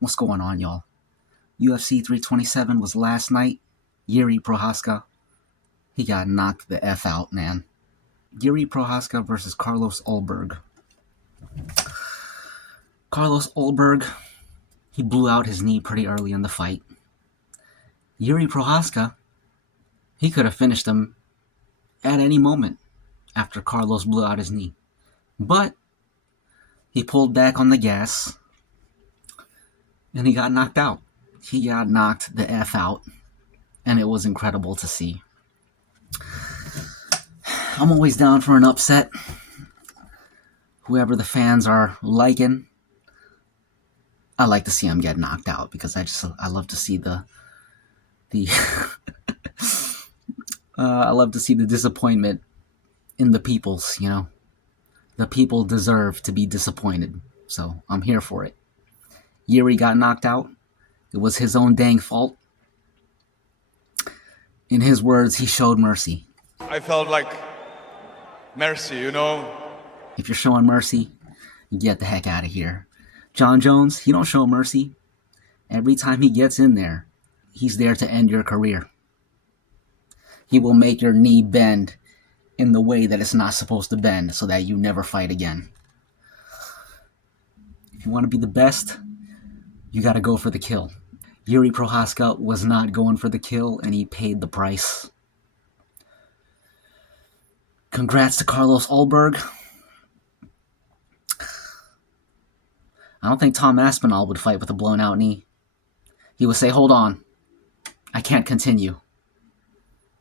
What's going on, y'all? UFC 327 was last night. Yuri Prohaskca, he got knocked the F out, man. Yuri Prohaskca versus Carlos Ulberg. Carlos Ulberg, he blew out his knee pretty early in the fight. Yuri Prohaskca, he could have finished him at any moment after Carlos blew out his knee. But he pulled back on the gas and he got knocked out. He got knocked the F out, and it was incredible to see. I'm always down for an upset. Whoever the fans are liking, I like to see him get knocked out because I love to see the I love to see the disappointment in the peoples, you know. The people deserve to be disappointed, so I'm here for it. Yuri got knocked out. It was his own dang fault. In his words, he showed mercy. I felt like mercy, you know. If you're showing mercy, get the heck out of here. Jon Jones, he don't show mercy. Every time he gets in there, he's there to end your career. He will make your knee bend in the way that it's not supposed to bend so that you never fight again. If you want to be the best, you got to go for the kill. Yuri Prohaskca was not going for the kill, and he paid the price. Congrats to Carlos Ulberg. I don't think Tom Aspinall would fight with a blown out knee. He would say, hold on, I can't continue.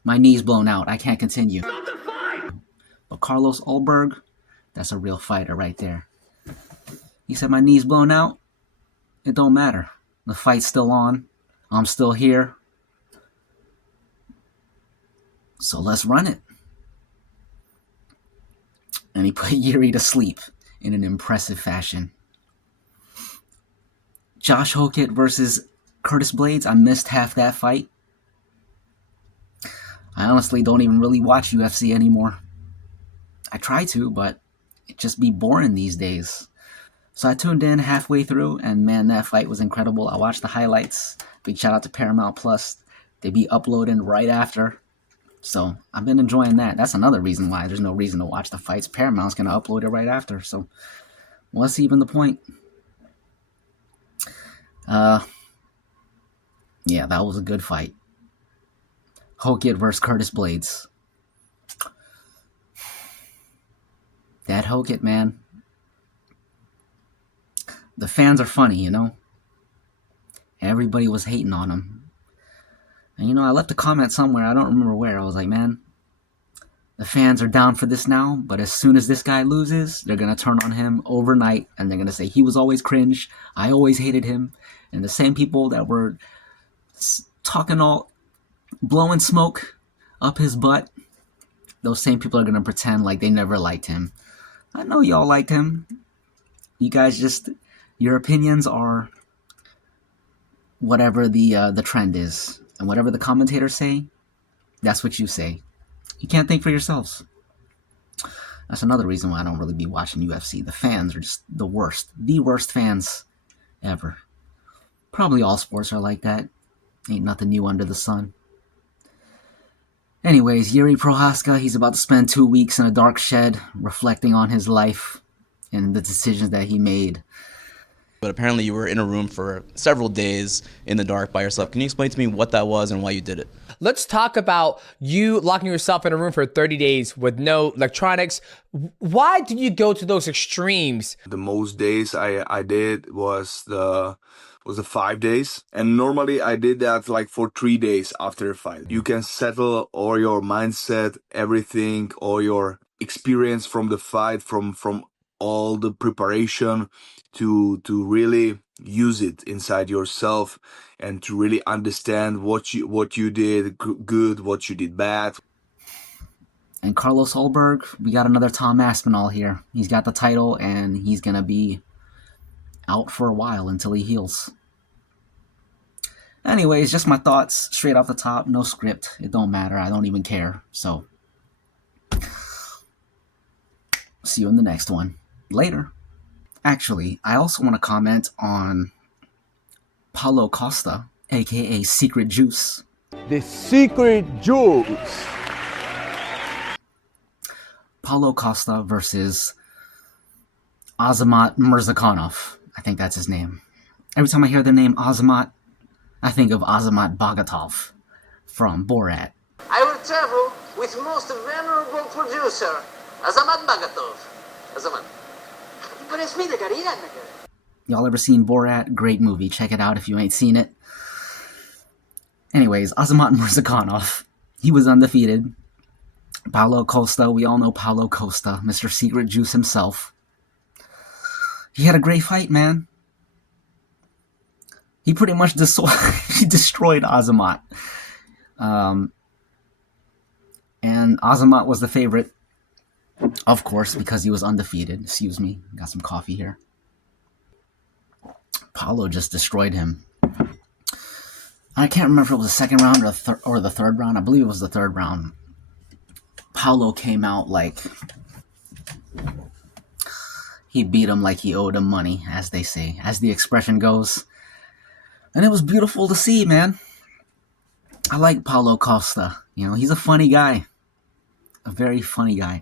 My knee's blown out, I can't continue. But Carlos Ulberg, that's a real fighter right there. He said, my knee's blown out, it don't matter. The fight's still on, I'm still here. So let's run it. And he put Yuri to sleep in an impressive fashion. Josh Hokit versus Curtis Blades. I missed half that fight. I honestly don't even really watch UFC anymore. I try to, but it just be boring these days. So I tuned in halfway through, and man, that fight was incredible. I watched the highlights. Big shout out to Paramount Plus. They be uploading right after. So I've been enjoying that. That's another reason why there's no reason to watch the fights. Paramount's going to upload it right after. So what's even the point? Yeah, that was a good fight. Hokit versus Curtis Blades. That Hokit, man. The fans are funny, you know. Everybody was hating on him. And, you know, I left a comment somewhere. I don't remember where. I was like, man, the fans are down for this now. But as soon as this guy loses, they're going to turn on him overnight. And they're going to say, he was always cringe. I always hated him. And the same people that were talking all, blowing smoke up his butt, those same people are going to pretend like they never liked him. I know y'all liked him. You guys just, your opinions are whatever the trend is. And whatever the commentators say, that's what you say. You can't think for yourselves. That's another reason why I don't really be watching UFC. The fans are just the worst. The worst fans ever. Probably all sports are like that. Ain't nothing new under the sun. Anyways, Yuri Prohaskca, he's about to spend 2 weeks in a dark shed reflecting on his life and the decisions that he made. But apparently you were in a room for several days in the dark by yourself. Can you explain to me what that was and why you did it? Let's talk about you locking yourself in a room for 30 days with no electronics. Why did you go to those extremes? The most days I did was the 5 days, and normally I did that like for 3 days after a fight. You can settle all your mindset, everything, all your experience from the fight, from all the preparation to really use it inside yourself and to really understand what you did good, what you did bad. And Carlos Ulberg, we got another Tom Aspinall here. He's got the title, and he's going to be out for a while until he heals. Anyways, just my thoughts straight off the top. No script. It don't matter. I don't even care. So, see you in the next one. Later. Actually, I also want to comment on Paulo Costa, aka Secret Juice. The secret juice. Paulo Costa versus Azamat Mirzakanov. I think that's his name. Every time I hear the name Azamat, I think of Azamat Bagatov from Borat. I will travel with most venerable producer, Azamat Bagatov. Azamat. Y'all ever seen Borat? Great movie. Check it out if you ain't seen it. Anyways, Azamat Mirzakanov. He was undefeated. Paulo Costa, we all know Paulo Costa, Mr. Secret Juice himself. He had a great fight, man. He pretty much destroyed Azamat. And Azamat was the favorite, of course, because he was undefeated. Excuse me, got some coffee here. Paulo just destroyed him. I can't remember if it was the second round or the third round. I believe it was the third round. Paulo came out like he beat him like he owed him money, as they say, as the expression goes. And it was beautiful to see, man. I like Paulo Costa. You know, he's a funny guy. A very funny guy.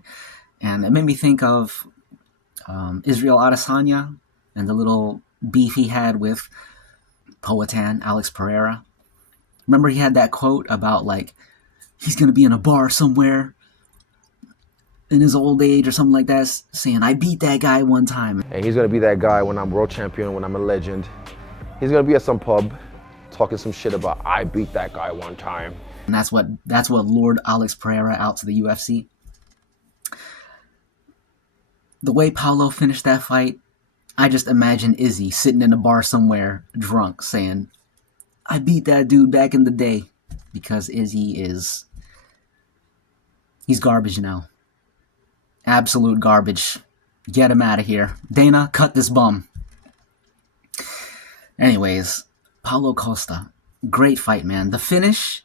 And it made me think of Israel Adesanya and the little beef he had with Poatan, Alex Pereira. Remember he had that quote about, like, he's going to be in a bar somewhere in his old age or something like that, saying, I beat that guy one time. And he's gonna be that guy when I'm world champion, when I'm a legend. He's gonna be at some pub talking some shit about, I beat that guy one time. And that's what lured Alex Pereira out to the UFC. The way Paulo finished that fight, I just imagine Izzy sitting in a bar somewhere drunk saying, I beat that dude back in the day. Because Izzy he's garbage now. Absolute garbage. Get him out of here. Dana, cut this bum. Anyways, Paulo Costa. Great fight, man. The finish.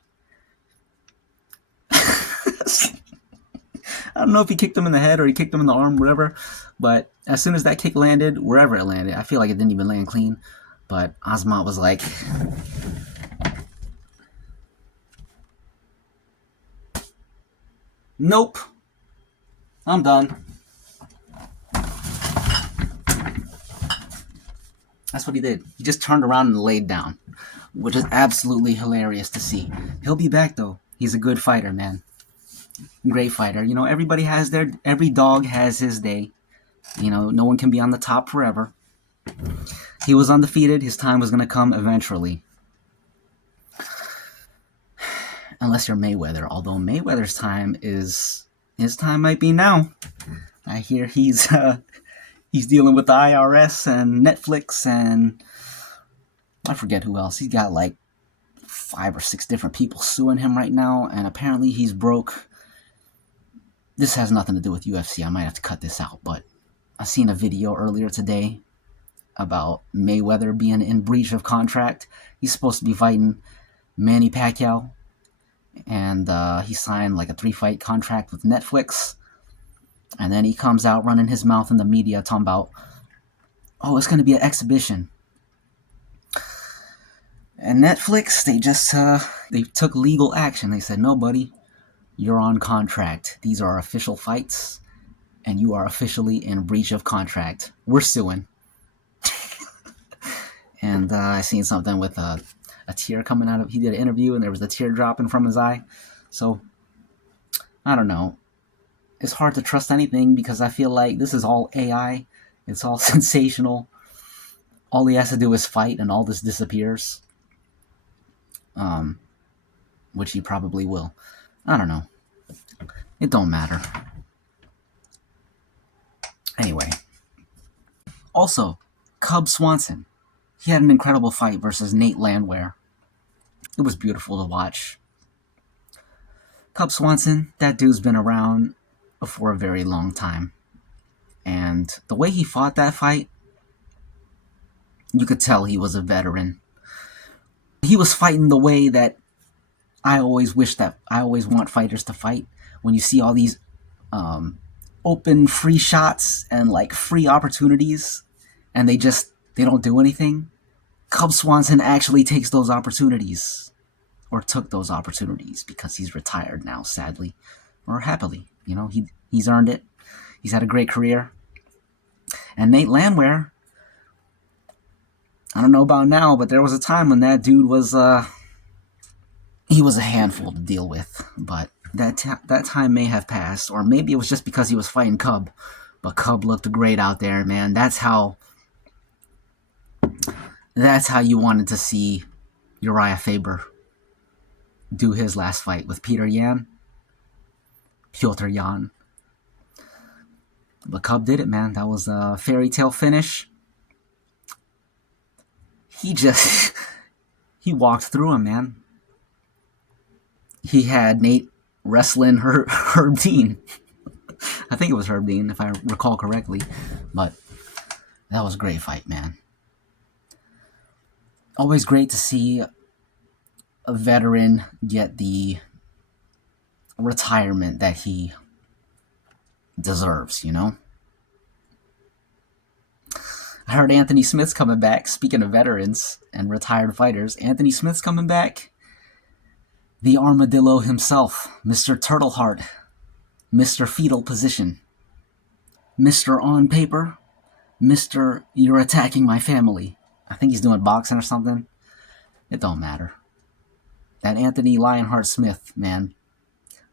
I don't know if he kicked him in the head or he kicked him in the arm, whatever. But as soon as that kick landed, wherever it landed, I feel like it didn't even land clean. But Azamat was like, nope. I'm done. That's what he did. He just turned around and laid down, which is absolutely hilarious to see. He'll be back, though. He's a good fighter, man. Great fighter. You know, every dog has his day. You know, no one can be on the top forever. He was undefeated. His time was going to come eventually. Unless you're Mayweather. Although Mayweather's time his time might be now. I hear he's dealing with the IRS and Netflix and I forget who else. He's got like 5 or 6 different people suing him right now, and apparently he's broke. This has nothing to do with UFC. I might have to cut this out, but I seen a video earlier today about Mayweather being in breach of contract. He's supposed to be fighting Manny Pacquiao, and he signed like a 3-fight contract with Netflix. And then he comes out running his mouth in the media talking about, oh, it's going to be an exhibition. And Netflix, they took legal action. They said, no, buddy, you're on contract. These are official fights, and you are officially in breach of contract. We're suing. And I seen something with a tear coming out of, he did an interview and there was a tear dropping from his eye. So, I don't know. It's hard to trust anything because I feel like this is all AI. It's all sensational. All he has to do is fight and all this disappears. Which he probably will. I don't know. It don't matter. Anyway. Also, Cub Swanson. He had an incredible fight versus Nate Landwehr. It was beautiful to watch. Cub Swanson, that dude's been around for a very long time. And the way he fought that fight, you could tell he was a veteran. He was fighting the way that I always want fighters to fight. When you see all these open free shots and like free opportunities and they don't do anything. Cub Swanson actually takes those opportunities, or took those opportunities, because he's retired now, sadly, or happily. You know, he's earned it. He's had a great career. And Nate Landwehr, I don't know about now, but there was a time when that dude was he was a handful to deal with. But that time may have passed, or maybe it was just because he was fighting Cub. But Cub looked great out there, man. That's how you wanted to see Uriah Faber do his last fight with Piotr Yan. But Cub did it, man. That was a fairy tale finish. He walked through him, man. He had Nate wrestling Herb Dean. I think it was Herb Dean, if I recall correctly. But that was a great fight, man. Always great to see a veteran get the retirement that he deserves, you know? I heard Anthony Smith's coming back. Speaking of veterans and retired fighters, Anthony Smith's coming back. The Armadillo himself, Mr. Turtleheart, Mr. Fetal Position, Mr. On Paper, Mr. You're Attacking My Family. I think he's doing boxing or something. It don't matter. That Anthony Lionheart Smith, man,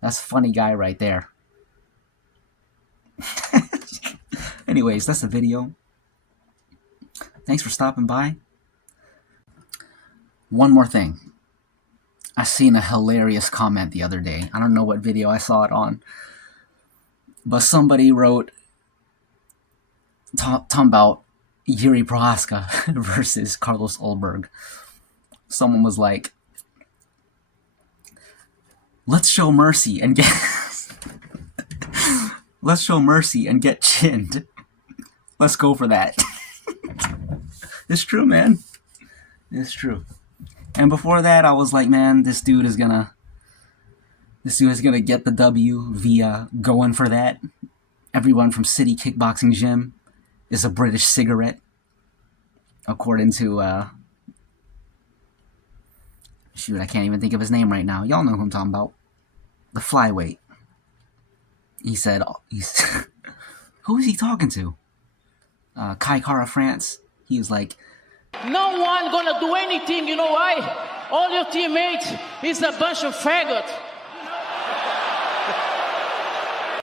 that's a funny guy right there. Anyways, that's the video. Thanks for stopping by. One more thing. I seen a hilarious comment the other day. I don't know what video I saw it on. But somebody wrote, talking about Yuri Prohaskca versus Carlos Ulberg. Someone was like, let's show mercy and get let's show mercy and get chinned. Let's go for that. It's true, man. It's true. And before that, I was like, man, this dude is gonna get the W via going for that. Everyone from City Kickboxing Gym is a British cigarette, according to shoot, I can't even think of his name right now. Y'all know who I'm talking about. The flyweight. He said, who is he talking to? Kai Kara France. He was like, no one gonna do anything, you know why? All your teammates is a bunch of faggots.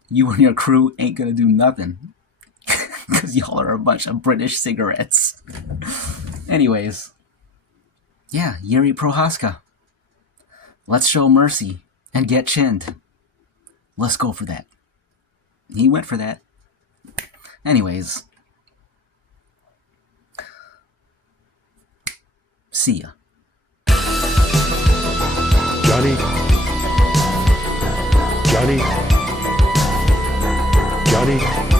You and your crew ain't gonna do nothing. Because y'all are a bunch of British cigarettes. Anyways. Yeah, Yuri Prohaskca. Let's show mercy and get chinned. Let's go for that. He went for that. Anyways. See ya. Johnny.